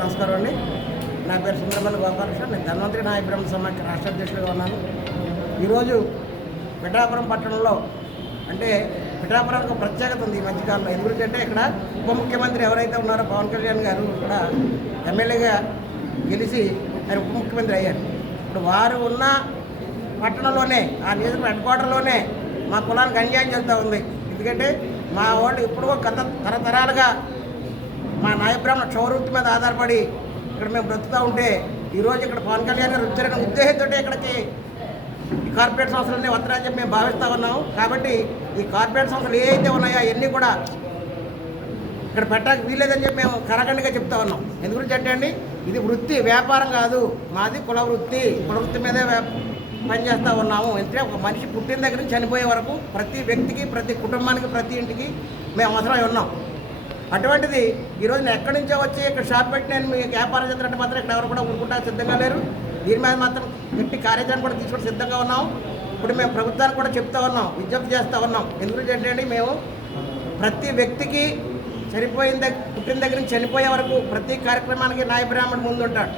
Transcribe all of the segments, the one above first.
నమస్కారం అండి. నా పేరు సుందరమల్లి గోపాలకృష్ణ. నేను ధన్వంతరి నాయ బ్రహ్మ సమాఖ్య రాష్ట్ర అధ్యక్షుడిగా ఉన్నాను. ఈరోజు పిఠాపురం పట్టణంలో అంటే పిఠాపురానికి ఒక ప్రత్యేకత ఉంది ఈ మధ్యకాలంలో. ఎందుకంటే ఇక్కడ ఉప ముఖ్యమంత్రి ఎవరైతే ఉన్నారో పవన్ కళ్యాణ్ గారు ఇక్కడ ఎమ్మెల్యేగా గెలిచి ఆయన ఉప ముఖ్యమంత్రి అయ్యారు. ఇప్పుడు వారు ఉన్న పట్టణంలోనే ఆ నియోజకవర్గ హెడ్ క్వార్టర్లోనే మా కులానికి అన్యాయం జరుగుతూ ఉంది. ఎందుకంటే మా వాళ్ళు ఇప్పుడు తరతరాలుగా మా నాయ బ్రాహ్మణ క్షౌరవృత్తి మీద ఆధారపడి ఇక్కడ మేము బ్రతుకుతూ ఉంటే ఈరోజు ఇక్కడ పవన్ కళ్యాణ్ గారు వచ్చారనే ఉద్దేశంతో ఇక్కడికి ఈ కార్పొరేట్ సంస్థలన్నీ వస్తారని చెప్పి మేము భావిస్తూ ఉన్నాము. కాబట్టి ఈ కార్పొరేట్ సంస్థలు ఏవైతే ఉన్నాయో అవన్నీ కూడా ఇక్కడ పెట్టడానికి వీల్లేదని చెప్పి మేము కరగండిగా చెప్తా ఉన్నాం. ఎందుకంటే అంటే అండి, ఇది వృత్తి, వ్యాపారం కాదు. మాది కుల వృత్తి మీదే పనిచేస్తూ ఉన్నాము. ఎందుకంటే ఒక మనిషి పుట్టిన దగ్గర నుంచి చనిపోయే వరకు ప్రతి వ్యక్తికి, ప్రతి కుటుంబానికి, ప్రతి ఇంటికి మేము అవసరమై ఉన్నాం. అటువంటిది ఈరోజు నేను ఎక్కడి నుంచో వచ్చి ఇక్కడ షాప్ పెట్టి నేను మీకు వ్యాపారం చేస్తున్నట్టు మాత్రం ఇక్కడ ఎవరు కూడా ఊరుకుంటా సిద్ధంగా లేరు. దీని మీద మాత్రం గట్టి కార్యాచరణ కూడా తీసుకొని సిద్ధంగా ఉన్నాం. ఇప్పుడు మేము ప్రభుత్వానికి కూడా చెప్తా ఉన్నాం, విజ్ఞప్తి చేస్తూ ఉన్నాం. ఎందుకంటే ఏంటంటే మేము ప్రతి వ్యక్తికి పుట్టిన దగ్గర నుంచి చనిపోయే వరకు ప్రతి కార్యక్రమానికి నాయ బ్రాహ్మణుడు ముందు ఉంటాడు.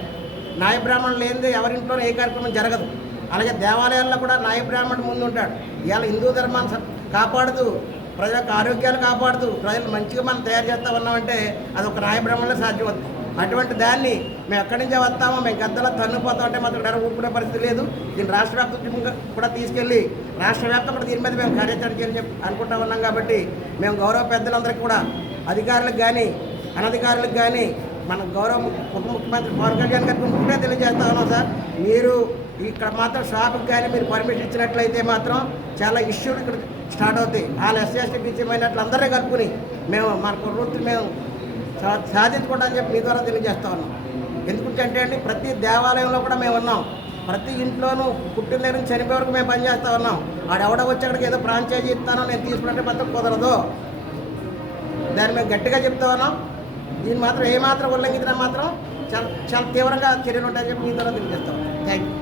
నాయ బ్రాహ్మణులు లేనిదే ఎవరింట్లోనూ ఏ కార్యక్రమం జరగదు. అలాగే దేవాలయాల్లో కూడా నాయ బ్రాహ్మణుడు ముందు ఉంటాడు. ఇవాళ హిందూ ధర్మాన్ని కాపాడుతూ ప్రజల యొక్క ఆరోగ్యాన్ని కాపాడుతూ ప్రజలు మంచిగా మనం తయారు చేస్తూ ఉన్నామంటే అది ఒక నాయ బ్రాహ్మణులే సాధ్యమవుతుంది. అటువంటి దాన్ని మేము ఎక్కడి నుంచే వస్తామో మేము గద్దలో తన్నుపోతాం అంటే మాత్రం ఎవరు ఊరుకునే పరిస్థితి లేదు. దీన్ని రాష్ట్ర వ్యాప్తంగా కూడా తీసుకెళ్ళి రాష్ట్ర వ్యాప్తంగా కూడా దీని మీద మేము కార్యాచరణ చేయాలని చెప్పి అనుకుంటా ఉన్నాం. కాబట్టి మేము గౌరవ పెద్దలందరికీ కూడా అధికారులకు కానీ అనధికారులకు కానీ మన గౌరవ ఉప ముఖ్యమంత్రి పవన్ కళ్యాణ్ గారికి ముఖ్యంగా తెలియజేస్తా ఉన్నాం. సార్, మీరు ఇక్కడ మాత్రం షాప్కి కానీ మీరు పర్మిషన్ ఇచ్చినట్లయితే మాత్రం చాలా ఇష్యూలు ఇక్కడ స్టార్ట్ అవుతాయి. వాళ్ళు ఎస్సీ బీసీమైనట్లు అందరినీ కలుపుకుని మేము మన వృత్తిని మేము సాధించుకుంటామని చెప్పి మీ ద్వారా తెలియజేస్తా ఉన్నాం. ఎందుకంటే అండి, ప్రతి దేవాలయంలో కూడా మేము ఉన్నాం. ప్రతి ఇంట్లోనూ పుట్టిన దగ్గర నుంచి చనిపోయే వరకు మేము పనిచేస్తూ ఉన్నాం. ఆడెవడ వచ్చి అక్కడికి ఏదో ఫ్రాంచైజీ ఇస్తానో నేను తీసుకున్నట్టే మాత్రం కుదరదు. దాన్ని మేము గట్టిగా చెప్తా ఉన్నాం. దీన్ని మాత్రం ఏమాత్రం ఉల్లంఘించినా మాత్రం చాలా తీవ్రంగా చర్యలు ఉంటాయని చెప్పి మీ ద్వారా తెలియజేస్తాం. Thank you.